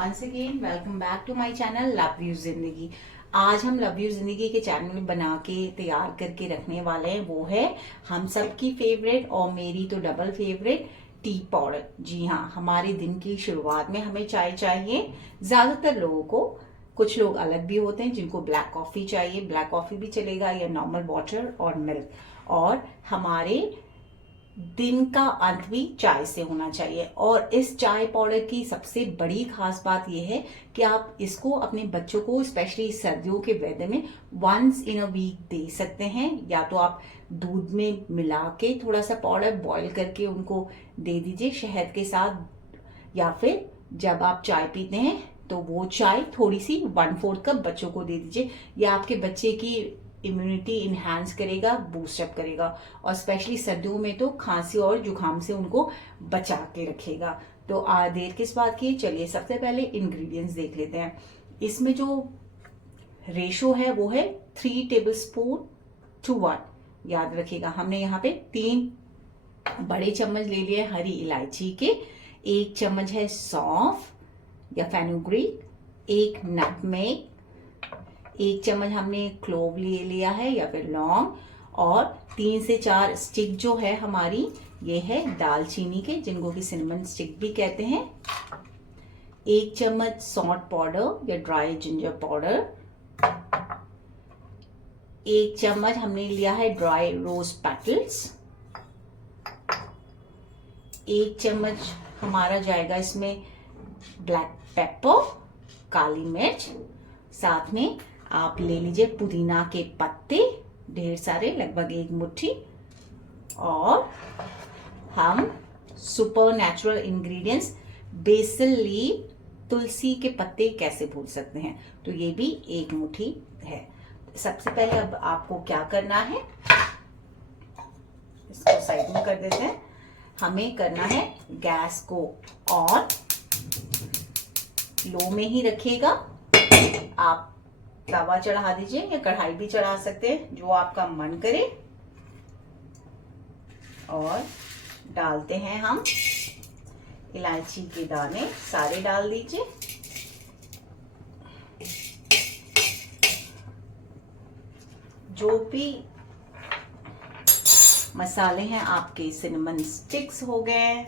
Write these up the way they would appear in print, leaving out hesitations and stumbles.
Once again welcome back to my channel love you जिंदगी। आज हम लव यू जिंदगी के चैनल बना के तैयार करके रखने वाले हैं। वो है हम सबकी फेवरेट और मेरी तो डबल फेवरेट टी पाउडर। जी हाँ, हमारे दिन की शुरुआत में हमें चाय चाहिए। ज्यादातर लोगों को, कुछ लोग अलग भी होते हैं जिनको ब्लैक कॉफी चाहिए, ब्लैक कॉफी भी चलेगा या नॉर्मल वाटर और मिल्क। और हमारे दिन का अंत भी चाय से होना चाहिए। और इस चाय पाउडर की सबसे बड़ी खास बात यह है कि आप इसको अपने बच्चों को स्पेशली सर्दियों के वेदर में वंस इन अ वीक दे सकते हैं। या तो आप दूध में मिला के थोड़ा सा पाउडर बॉईल करके उनको दे दीजिए शहद के साथ, या फिर जब आप चाय पीते हैं तो वो चाय थोड़ी सी 1/4 कप बच्चों को दे दीजिए। या आपके बच्चे की इम्यूनिटी इन्हांस करेगा, बूस्टअप करेगा। और स्पेशली सर्दियों में तो खांसी और जुकाम से उनको बचा के रखेगा। तो देर किस बात की, चलिए सबसे पहले इंग्रेडिएंट्स देख लेते हैं। इसमें जो रेशो है वो है 3 टेबलस्पून to 1। याद रखिएगा, हमने यहाँ पे 3 बड़े चम्मच ले लिए हरी इलायची के, 1 चम्मच है सौंफ या फेनुग्रीक, 1 नटमेग, 1 चम्मच हमने क्लोव ले लिया है या फिर लौंग, और 3 से 4 स्टिक जो है हमारी, ये है दालचीनी के, जिनको कि सिनेमन स्टिक भी कहते हैं। 1 चम्मच सौंठ पाउडर या ड्राई जिंजर पाउडर, 1 चम्मच हमने लिया है ड्राई रोज पेटल्स, 1 चम्मच हमारा जाएगा इसमें ब्लैक पेपर, काली मिर्च। साथ में आप ले लीजिए पुदीना के पत्ते, ढेर सारे, लगभग 1 मुट्ठी। और हम super natural ingredients basil leaf, तुलसी के पत्ते कैसे भूल सकते हैं, तो ये भी 1 मुट्ठी है। सबसे पहले अब आपको क्या करना है, इसको साइड में कर देते हैं। हमें करना है गैस को ऑन, लो में ही रखिएगा। आप तवा चढ़ा दीजिए या कढ़ाई भी चढ़ा सकते हैं, जो आपका मन करे। और डालते हैं हम इलायची के दाने, सारे डाल दीजिए। जो भी मसाले हैं आपके, सिनेमन स्टिक्स हो गए,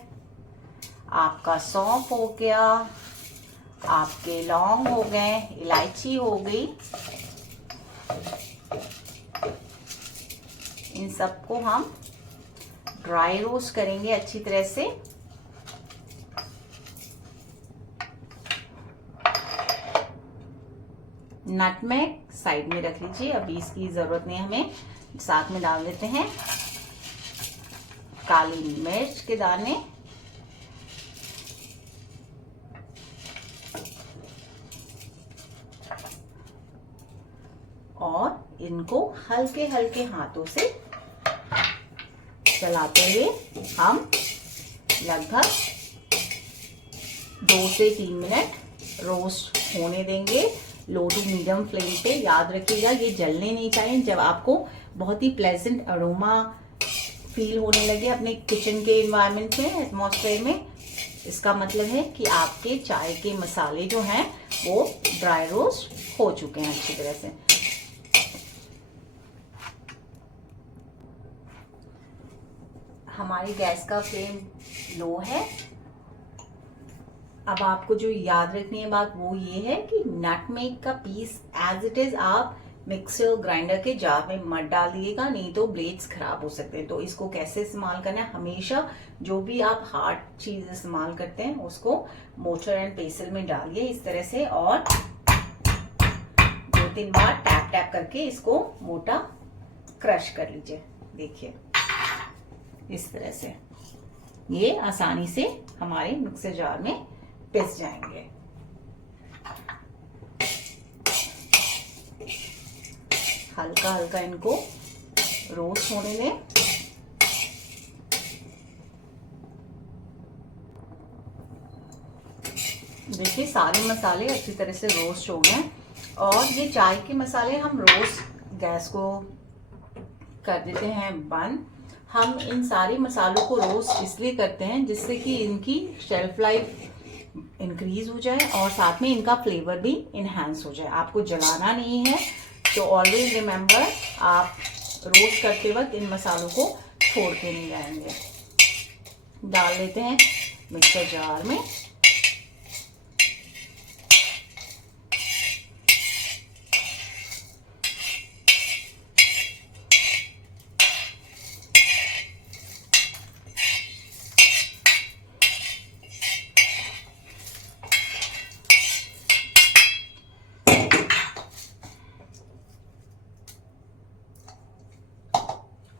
आपका सौंफ हो गया, आपके लौंग हो गए, इलायची हो गई, इन सबको हम ड्राई रोस्ट करेंगे अच्छी तरह से। नटमेग साइड में रख लीजिए, अभी इसकी जरूरत नहीं हमें। साथ में डाल देते हैं काली मिर्च के दाने, और इनको हल्के हल्के हाथों से चलाते हुए हम लगभग 2 से 3 मिनट रोस्ट होने देंगे, लो टू मीडियम फ्लेम पे। याद रखिएगा, ये जलने नहीं चाहिए। जब आपको बहुत ही प्लेजेंट अरोमा फील होने लगे अपने किचन के एनवायरनमेंट में, एटमॉस्फेयर में, इसका मतलब है कि आपके चाय के मसाले जो हैं वो ड्राई रोस्ट हो चुके हैं अच्छी तरह से। हमारी गैस का फ्लेम लो है। अब आपको जो याद रखनी है बात वो ये है कि नटमेग का पीस एज इट इज आप मिक्सर ग्राइंडर के जार में मत डालिएगा, नहीं तो ब्लेड्स खराब हो सकते हैं। तो इसको कैसे इस्तेमाल करना है, हमेशा जो भी आप हार्ड चीज इस्तेमाल करते हैं उसको मोटर एंड पेसल में डालिए इस तरह से, और 2-3 बार टैप टैप करके इसको मोटा क्रश कर लीजिए। देखिए इस तरह से ये आसानी से हमारे मिक्सर जार में पिस जाएंगे। हल्का हल्का इनको रोस्ट होने दें। देखिए सारे मसाले अच्छी तरह से रोस्ट हो गए, और ये चाय के मसाले हम रोस्ट गैस को कर देते हैं बंद। हम इन सारे मसालों को रोस्ट इसलिए करते हैं जिससे कि इनकी शेल्फ लाइफ इंक्रीज हो जाए और साथ में इनका फ्लेवर भी इन्हांस हो जाए। आपको जलाना नहीं है, तो ऑलवेज रिमेंबर, आप रोस्ट करते वक्त इन मसालों को छोड़ के नहीं जाएंगे। डाल लेते हैं मिक्सर जार में।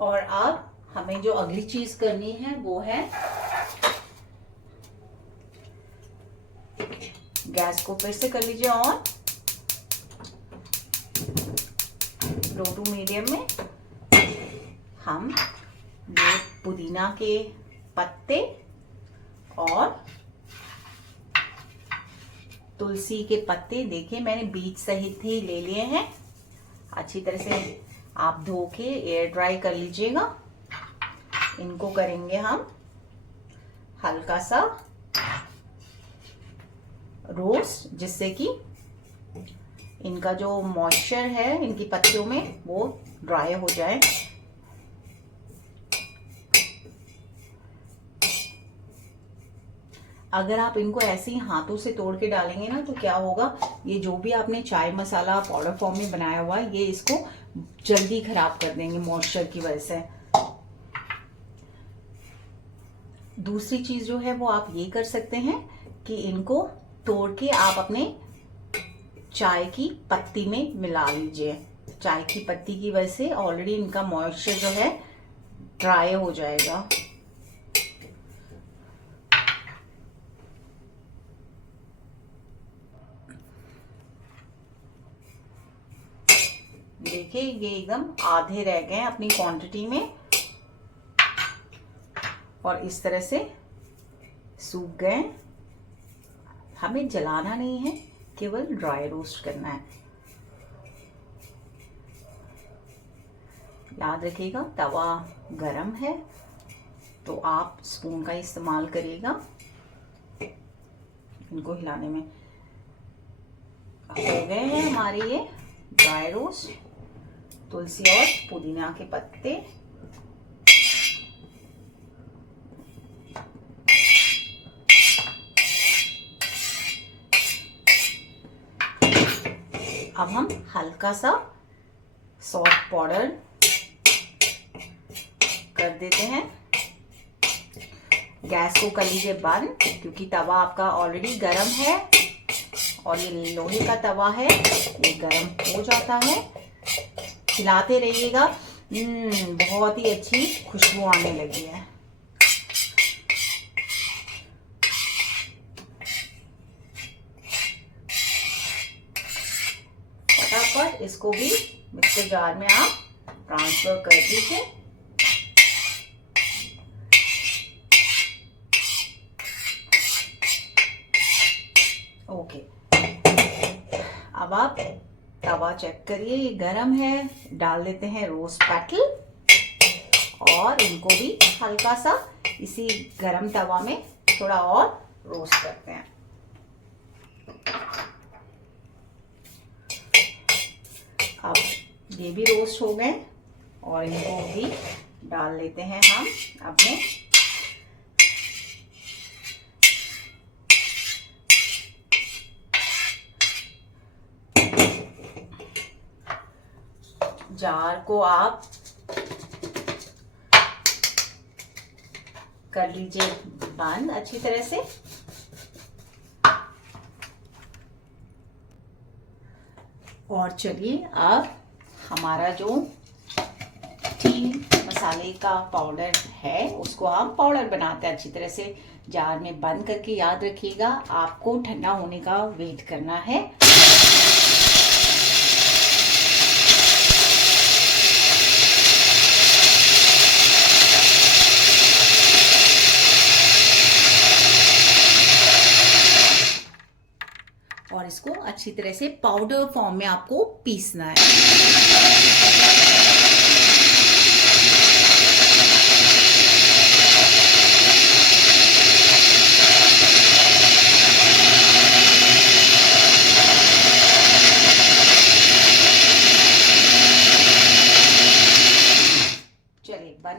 और अब हमें जो अगली चीज करनी है वो है, गैस को फिर से कर लीजिए ऑन, लो टू मीडियम में। हम ये पुदीना के पत्ते और तुलसी के पत्ते, देखिए मैंने बीज सहित ही ले लिए हैं। अच्छी तरह से आप धो के एयर ड्राई कर लीजिएगा। इनको करेंगे हम हल्का सा रोस्ट, जिससे कि इनका जो मॉइस्चर है इनकी पत्तियों में वो ड्राई हो जाए। अगर आप इनको ऐसे ही हाथों से तोड़ के डालेंगे ना, तो क्या होगा, ये जो भी आपने चाय मसाला पाउडर फॉर्म में बनाया हुआ है, ये इसको जल्दी खराब कर देंगे मॉइस्चर की वजह से। दूसरी चीज जो है वो आप ये कर सकते हैं कि इनको तोड़ के आप अपने चाय की पत्ती में मिला लीजिए। चाय की पत्ती की वजह से ऑलरेडी इनका मॉइस्चर जो है ड्राई हो जाएगा। देखिए ये एकदम आधे रह गए अपनी क्वांटिटी में, और इस तरह से सूख गए। हमें जलाना नहीं है, केवल ड्राई रोस्ट करना है। याद रखिएगा तवा गरम है, तो आप स्पून का इस्तेमाल करिएगा इनको हिलाने में। हो गए हैं हमारे ये ड्राई रोस्ट, तुलसी और पुदीना के पत्ते। अब हम हल्का सा सॉल्ट पाउडर कर देते हैं। गैस को कर लीजिए बंद, क्योंकि तवा आपका ऑलरेडी गरम है और ये लोहे का तवा है, ये गरम हो जाता है। हिलाते रहिएगा। बहुत ही अच्छी खुशबू आने लगी है। फटाफट इसको भी मिक्सर जार में आप ट्रांसफर कर दीजिए। ओके, अब आप तवा चेक करिए, ये गरम है। डाल देते हैं रोज पेटल और इनको भी हल्का सा इसी गरम तवा में थोड़ा और रोस्ट करते हैं। अब ये भी रोस्ट हो गए और इनको भी डाल लेते हैं हम अपने जार को आप कर लीजिए बंद अच्छी तरह से। और चलिए अब हमारा जो टी मसाले का पाउडर है उसको हम पाउडर बनाते हैं अच्छी तरह से जार में बंद करके। याद रखिएगा आपको ठंडा होने का वेट करना है। और इसको अच्छी तरह से पाउडर फॉर्म में आपको पीसना है।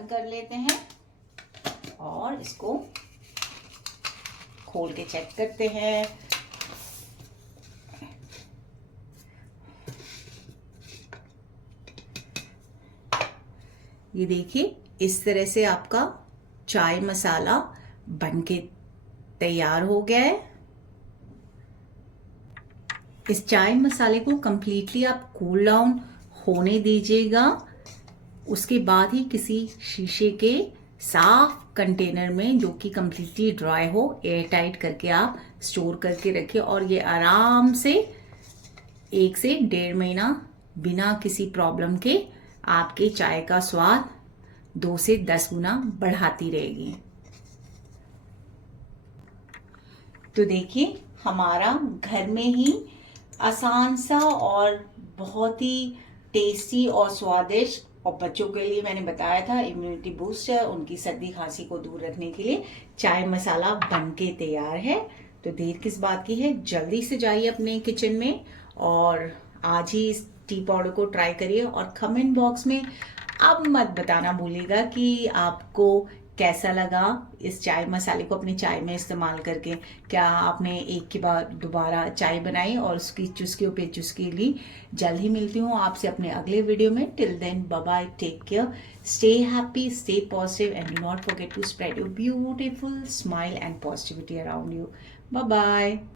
बंद कर लेते हैं और इसको खोल के चेक करते हैं। ये देखिए, इस तरह से आपका चाय मसाला बनके तैयार हो गया है। इस चाय मसाले को कंप्लीटली आप कूल डाउन होने दीजिएगा। उसके बाद ही किसी शीशे के साफ कंटेनर में, जो कि कंप्लीटली ड्राई हो, एयर टाइट करके आप स्टोर करके रखिए और ये आराम से 1 से 1.5 महीना बिना किसी प्रॉब्लम के आपके चाय का स्वाद 2 से 10 गुना बढ़ाती रहेगी। तो देखिए, हमारा घर में ही आसान सा और बहुत ही टेस्टी और स्वादिष्ट, और बच्चों के लिए मैंने बताया था इम्यूनिटी बूस्टर, उनकी सर्दी खांसी को दूर रखने के लिए चाय मसाला बनके तैयार है। तो देर किस बात की है, जल्दी से जाइए अपने किचन में और आज ही इस टी पाउडर को ट्राई करिए और कमेंट बॉक्स में अब मत बताना भूलिएगा कि आपको कैसा लगा इस चाय मसाले को अपनी चाय में इस्तेमाल करके। क्या आपने एक के बाद दोबारा चाय बनाई और उसकी चुस्कियों पे चुस्की ली। जल्द ही मिलती हूँ आपसे अपने अगले वीडियो में। Till then, bye bye, take care, stay happy, stay positive and do not forget to spread your beautiful smile and positivity around you. Bye bye.